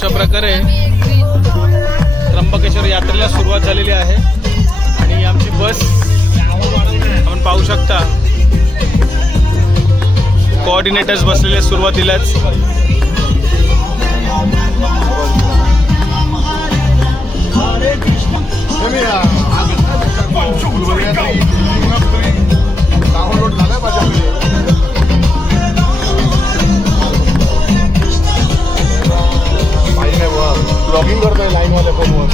अशा प्रकारे त्र्यंबकेश्वर यात्रेला सुरुवात झालेली आहे आणि आमची बस आपण पाहू शकता. कोऑर्डिनेटर्स बसलेले सुरुवातीलाच. ब्लॉगिंग करतोय लाईन वाले फोनवर.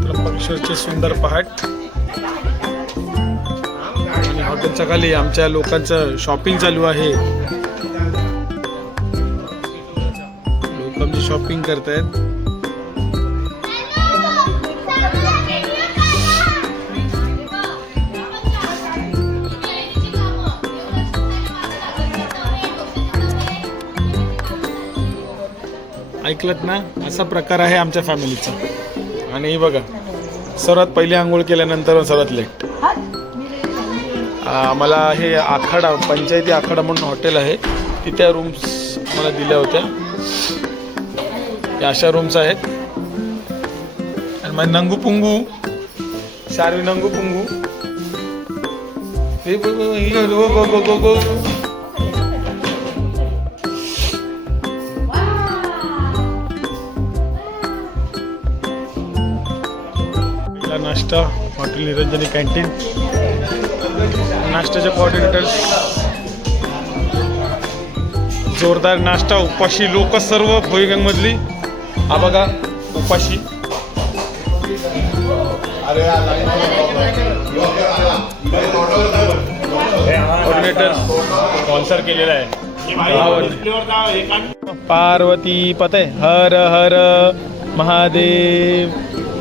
त्र्यंबकेश्वरचे सुंदर पहाट आणि हॉटेलच्या खाली आमच्या लोकांचं शॉपिंग चालू आहे. लोक आमची शॉपिंग करतायत. ऐकलत ना, असा प्रकार आहे आमच्या फॅमिलीचा. आणि बघा, सर्वात पहिली आंघोळ केल्यानंतर सर्वात लेट. आम्हाला हे आखाडा, पंचायती आखाडा म्हणून हॉटेल आहे, तिथे रूम्स मला दिल्या होत्या. या अशा रूम्स आहेत. आणि मग नंगू पुंगू, शारवी नंगू पुंगू, नाश्ता हॉटेल निरंजनी कॅन्टीन. नाश्त्याचे कोऑर्डिनेटर्स. जोरदार नाश्ता. उपाशी लोक सर्व भोईगंगमधली. हा बघा उपाशी. कोऑर्डिनेटर स्पॉन्सर केलेला आहे. पार्वती पते हर हर महादेव,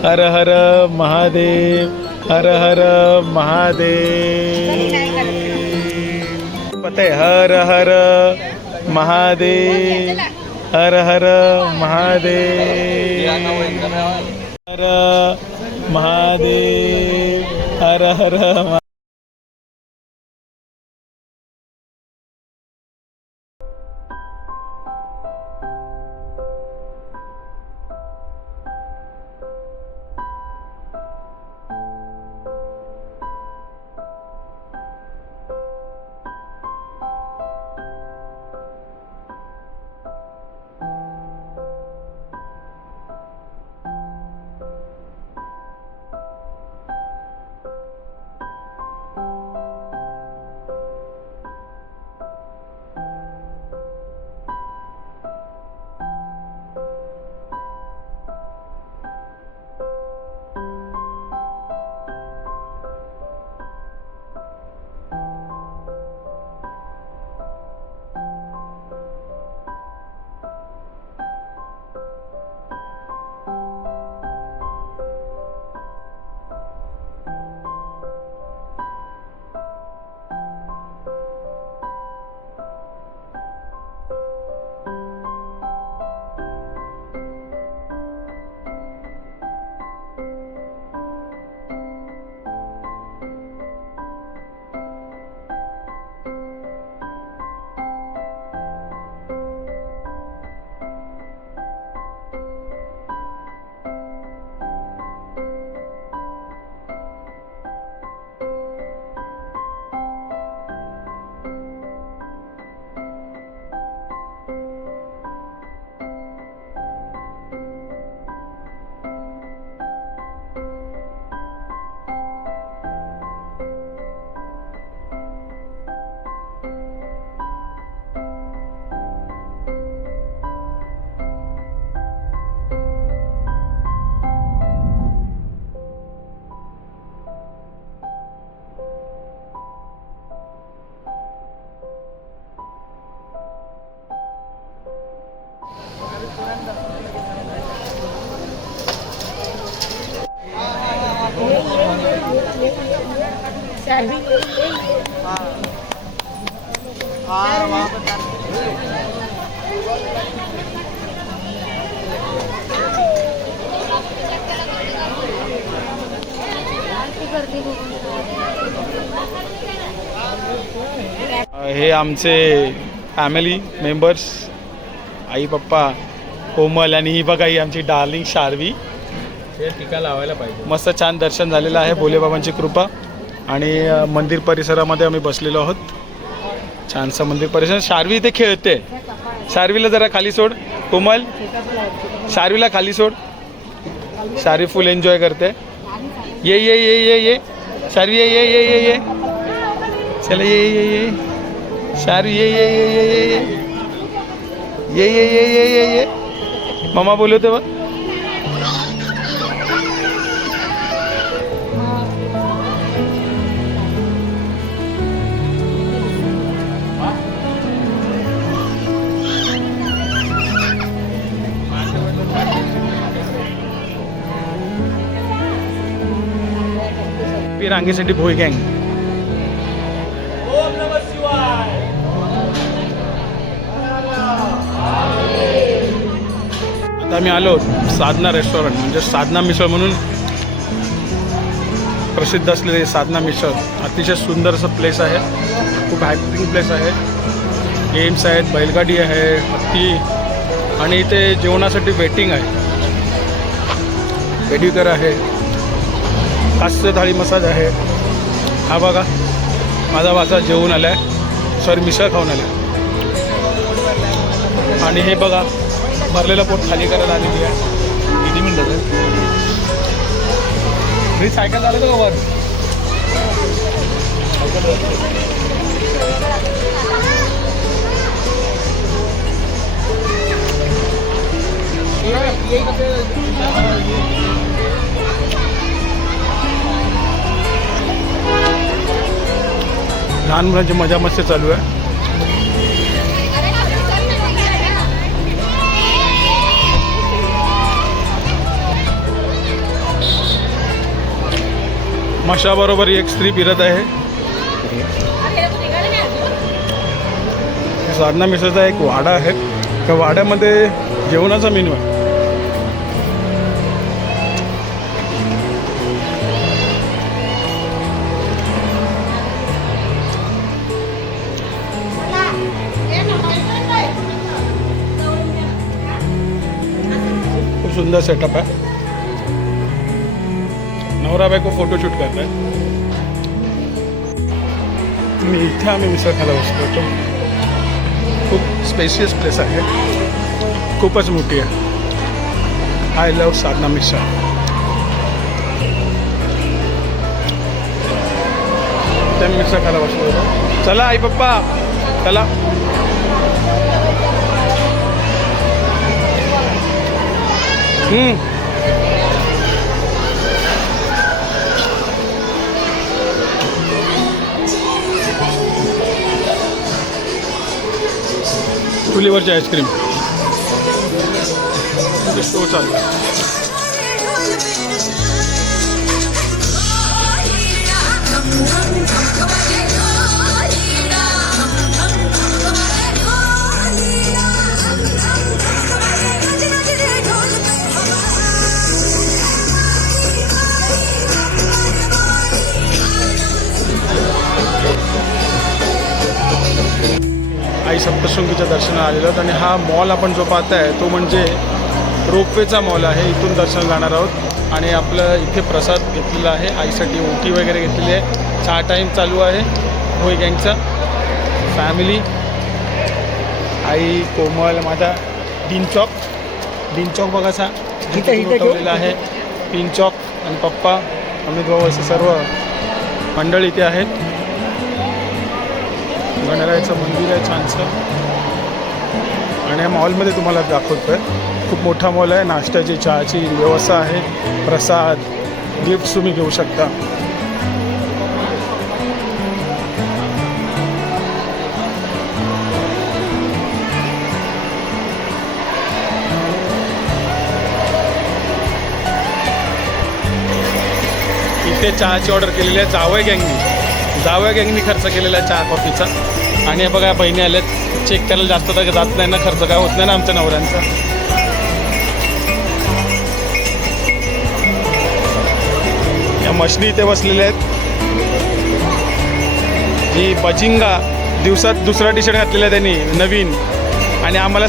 हर हर महादेव, हर हर महादेव. पते हर हर महादेव, हर हर महादेव, हर महादेव, हर हर. हे आमचे फॅमिली मेंबर्स, आई पप्पा कोमल आणि ही बघा ही आमची डार्लिंग शार्वी. हे टीका लावायला पाहिजे. मस्त छान दर्शन झालेलं आहे भोलेबाबांची कृपा. आणि मंदिर परिसरामध्ये आम्ही बसलेलो आहोत. छानसं मंदिर परिसर. शार्वी इथे खेळते. शार्वीला जरा खाली सोड. कोमल शार्वीला खाली सोड. शार्वी फुल एन्जॉय करते. ये ये ये ये ये शार्वी ये ये ये ये ये चला ये ये ये शार्वी ये ये ये ये ये ये ये ये ये ये ये मम्मा बोलवते बघ. रांगेसाठी भोई गँग. आता आम्ही आलो साधना रेस्टॉरंट, म्हणजे साधना मिसळ म्हणून प्रसिद्ध असलेले साधना मिसळ. अतिशय सुंदर असं प्लेस आहे. खूप हायपिंग प्लेस आहे. गेम्स आहेत, बैलगाडी आहे, हत्ती, आणि इथे जेवणासाठी वेटिंग आहे. पेडिक्युअर आहे, हास्य थाळी मसाज आहे. हा बघा माझा वाचा जेवून आला आहे, सॉरी मिसळ खाऊन आला आहे. आणि हे बघा भरलेलं पोट खाली करायला आलेली आहे. किती मिनिटं फ्री सायकल झालं का वर. लहान मुलांची मजा मस्ती चालू आहे. मशाबरोबर एक स्त्री फिरत आहे. साधना मिसळचा एक वाडा आहे. त्या वाड्यामध्ये जेवणाचा मेनू आहे. खूप सुंदर सेटअप आहे. नवरा बायको फोटोशूट करताय. मी इथे आम्ही मिसळ खायला बसतो. खूप स्पेशियस प्लेस आहे, खूपच मोठी आहे. आय लव्ह साधना मिसळ. त्या मिसळ खायला बसतो. चला आई पप्पा चला. चुलीवरची आईस्क्रीम शो चालू. आई सप्तशृंगीच्या दर्शनाला आलेलो आहोत. आणि हा मॉल आपण जो पाहताय तो म्हणजे रोपवेचा मॉल आहे. इथून दर्शन जाणार आहोत. आणि आपलं इथे प्रसाद घेतलेला आहे. आईसाठी ओटी वगैरे घेतलेली आहे. 4 टाईम चालू आहे भोई गँगचा. फॅमिली, आई, कोमल, माझा डिनचॉक बघासा उठवलेला आहे. पिनचॉक आणि पप्पा, अमित भाऊ असे सर्व मंडळी इथे आहेत. गणरायाचं मंदिर आहे छानसं. आणि या मॉलमध्ये तुम्हाला दाखवतोय. खूप मोठा मॉल आहे. नाश्त्याची, चहाची व्यवस्था आहे. प्रसाद, गिफ्ट्स तुम्ही घेऊ शकता. इथे चहाची ऑर्डर केलेली आहे जावया गँगनी खर्च केलेला आहे चहा कॉफीचा. आणि हे बघा बहिणी आल्यात. चेक करायला जास्त तर जात नाही ना, खर्च काय होत नाही ना आमच्या नवऱ्यांचा. या मशनी इथे बसलेल्या आहेत. ही बजिंगा दिवसात दुसरा टी शर्ट घातलेला आहे त्यांनी नवीन. आणि आम्हाला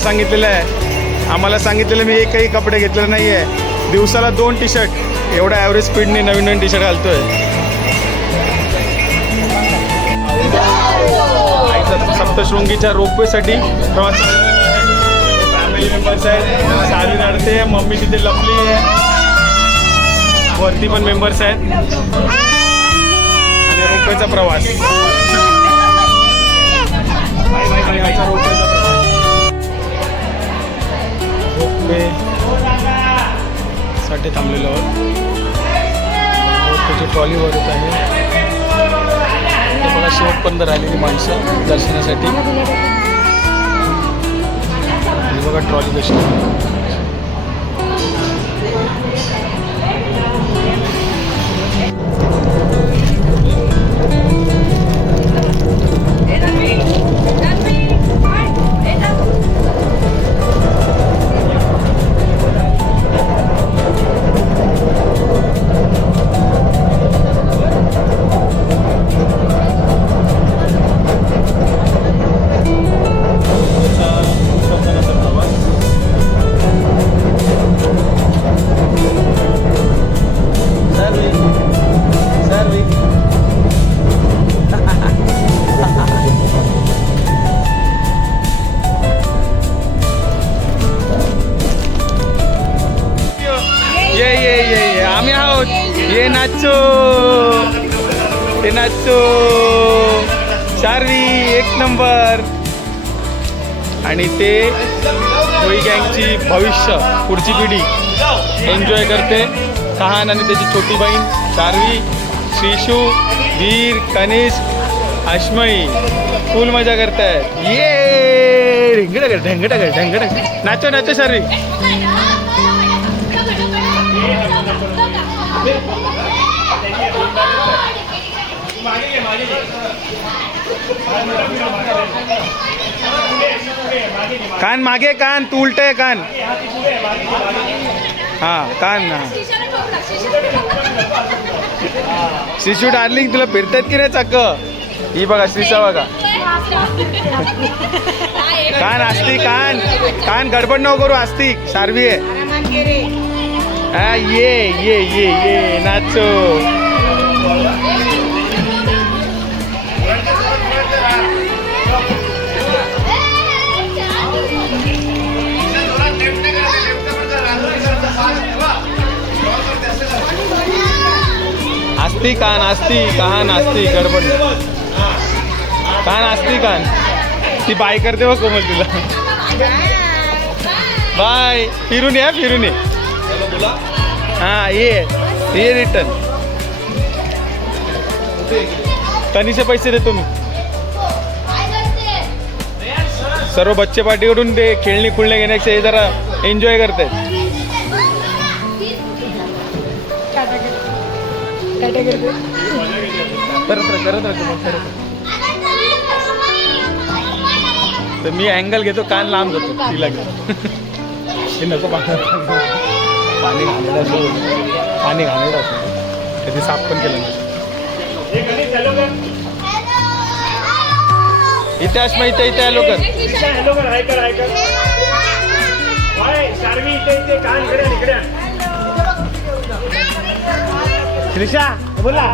सांगितलेलं मी एकही कपडे घेतलेले नाही आहे. दिवसाला 2 टी शर्ट एवढ्या ॲव्हरेज स्पीडने नवीन टी शर्ट घालतोय. सप्तशृंगीच्या रोपवेसाठी प्रवास. फॅमिली मेंबर्स आहेत. सारी रडते, मम्मी तिथे लपली आहे. वरती पण मेंबर्स आहेत. आणि रोपवेचा प्रवास. रोपवे साठी थांबलेलो आहोत. रोपवेची ट्रॉली वरत आहे. बघा शेवटपर्यंत राहिलेली माणसं दर्शनासाठी. आणि बघा ट्रॉली कशी. ये आम्ही आहोत. ये नाचो, ते नाचो. शार्वी 1 नंबर. आणि ते होळी गँगची भविष्य पुढची पिढी एन्जॉय करते. कहान आणि त्याची छोटी बहीण शार्वी, श्रीशू, वीर, कनिष्क, अश्मई फुल मजा करतायत. ये ढंगडगर ढंगडगर ढंगडगर. Nacho nacho Sharvi. कान मागे, कान तू उलट आहे. कान हा कान. श्रीशू डार्लिंग तुला फिरतायत की नाही चाक. ही बघा श्रीचा बघा. कान आस्तिक, कान कान गडबड नको करू. आस्तिक शार्वी आहे. ये नाचो. आस्ती कान, आस्ती कहान, आस्ती गडबड. कान आस्ती कान. ती बाय करते बघ कोमल तुला. बाय. फिरून ये, फिरून ये. हाँ ये रिटर्न. तनीचे पैसे देतो मी. सर्व बच्चे पार्टीकडून ते खेळणी खुळणे घेण्याचे हे जरा एन्जॉय करतात. तर मी अँगल घेतो, कान लांब घेतो. तिला घेतो. हे नको पाणी घालत असो, पाणी घालत असो. कधी साफ पण केलं नाही. इथे अश्मा इथे इथे हॅलो कर. श्रीशा बोला.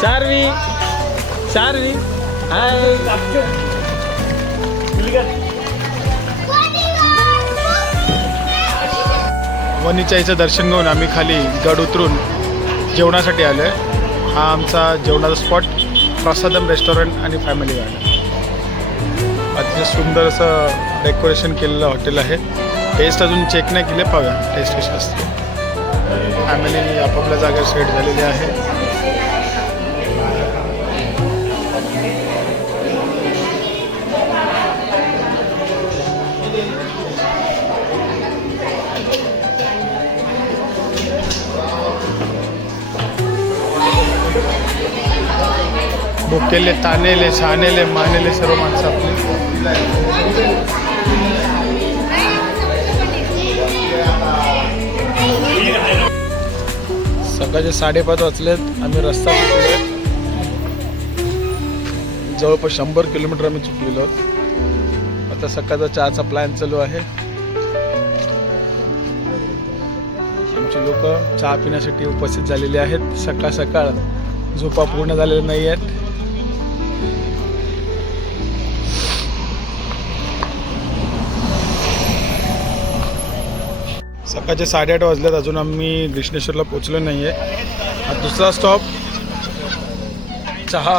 शार्वी शार्वी हाय. वनीचाईचं दर्शन घेऊन आम्ही खाली गड उतरून जेवणासाठी आलो आहे. हा आमचा जेवणाचा स्पॉट प्रसादम रेस्टॉरंट आणि फॅमिली गार्डन. अतिशय सुंदर असं डेकोरेशन केलेलं हॉटेल आहे. टेस्ट अजून चेक नाही केले, पाहूया टेस्ट कशी असते. फॅमिली आपापल्या जागेवर सेट झालेली आहे. भुकेले, तानेले, छानेले, मानेले सर्व माणसं आपली. सकाळचे 5:30 वाजलेत. आम्ही रस्ता चुकलोय. जवळपास 100 किलोमीटर आम्ही चुकलेलो आहोत. आता सकाळचा चहाचा प्लॅन चालू आहे. आमचे लोक चहा पिण्यासाठी उपस्थित झालेले आहेत. सकाळ सकाळ झोपा पूर्ण झालेल्या नाही आहेत. सकाळचे 8:30 वाजलेत. अजून आम्ही कृष्णेश्वरला पोहोचलो नाही आहे. हा दुसरा स्टॉप चहा.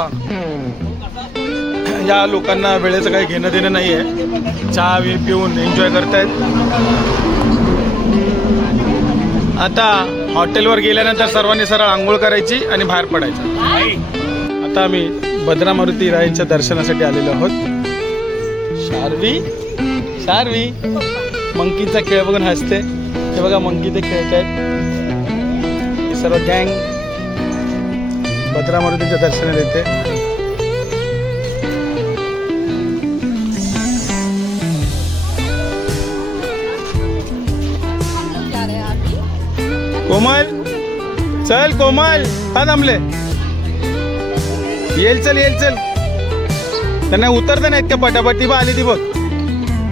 या लोकांना वेळेचं काही घेणं देणं नाही आहे. चहा पिऊन एन्जॉय करतायत. आता हॉटेलवर गेल्यानंतर सर्वांनी सरळ आंघोळ करायची आणि बाहेर पडायचं. आता आम्ही भद्रा मारुती रायांच्या दर्शनासाठी आलेलो आहोत. शार्वी मंकीचा खेळ बघून हसते. हे बघा मंकी ते खेळत आहेत. ही सर्व गँग भद्रा मारुतीच्या दर्शनाला येते. कोमल चल, कोमल का थांबले? येल चल. त्यांना उतरता नाहीत का पटापट? ती बा आली ती बघ.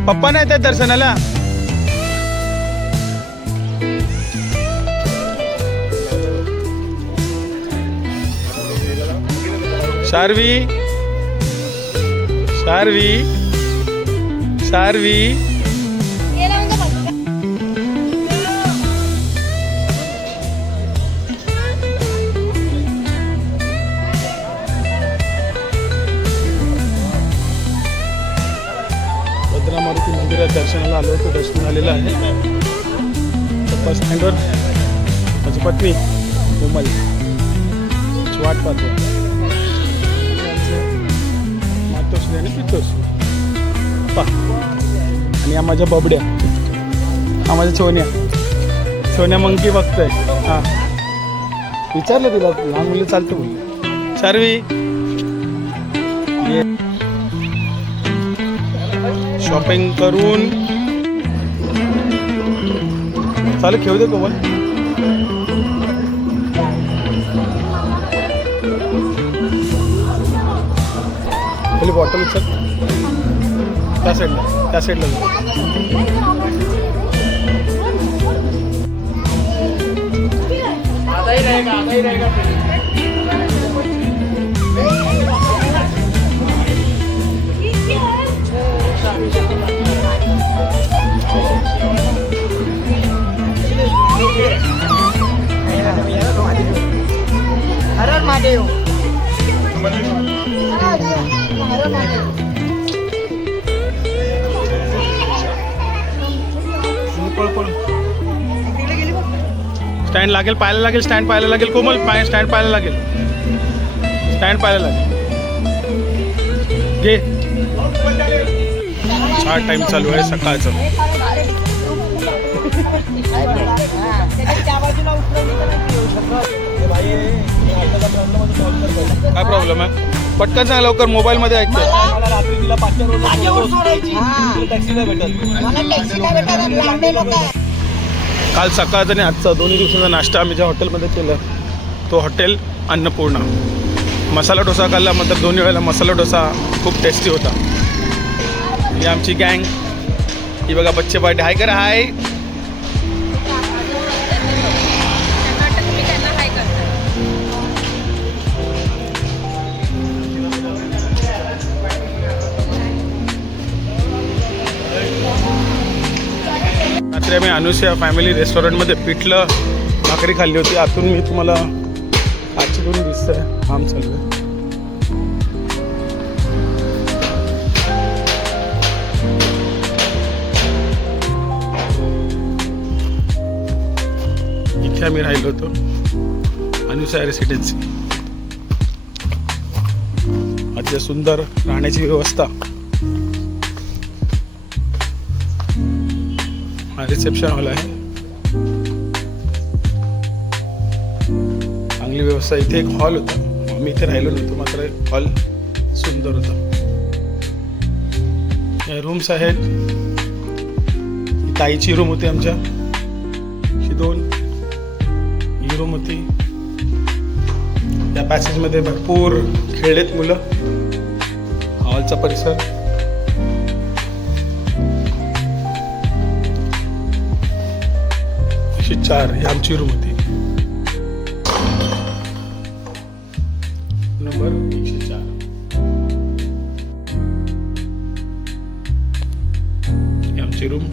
पप्पा नाही येतात दर्शनाला. शार्वी भद्रा मारुती मंदिरात दर्शनाला आलो होतो. दर्शन झालेलं आहे. बस स्टँडवर माझी पत्नी कोमल वाट पाहतो. मातोश्री आणि पितोश्री आणि या माझ्या बबड्या. हा माझ्या सोन्या मंकी बघतोय. हां विचारलं तिला, लहान मुली चालतं बोलली. शार्वी शॉपिंग करून चालू खेळू दे कोमल. पहिली बॉटल उचल. त्या साईडला हर महादेव. स्टँड लागेल, पाहायला लागेल. स्टँड पाहायला लागेल कोमल. स्टँड पाहायला लागेल. घे. हा टाइम चालू आहे सकाळचं. काय प्रॉब्लेम आहे? पटकन सांग लवकर. मोबाईल मध्ये ऐकतो. काल सकाळचा आणि आजचा दोन्ही दिवसाचा नाश्ता आम्ही ज्या हॉटेलमध्ये केला तो हॉटेल अन्नपूर्णा. मसाला डोसा खाल्ला, मात्र दोन्ही वेळेला मसाला डोसा खूप टेस्टी होता. ही आमची गँग. ही बघा बच्चे पार्टी. हाय करा. हाय. रात्री आम्ही अनुष्या फॅमिली रेस्टॉरंटमध्ये पिठलं भाकरी खाल्ली होती. आतून मी तुम्हाला आजची दोन दिसतंय. काम चालू आहे. इथे आम्ही राहिलो होतो अनुष्या रेसिडेन्सी. अतिशय सुंदर राहण्याची व्यवस्था. हा रिसेप्शन हॉल आहे. चांगली व्यवस्था. इथे एक हॉल होता. आम्ही इथे राहिलो नव्हतो, मात्र हॉल सुंदर होता. या रूम्स आहेत. ही ताईची रूम होती आमच्या. ही दोन ही रूम होती. या पॅसेजमध्ये भरपूर खेळलेत मुलं. हॉलचा परिसर अशी 4 ही आमची रूम होती. नंबर 104. ही आमची रूम.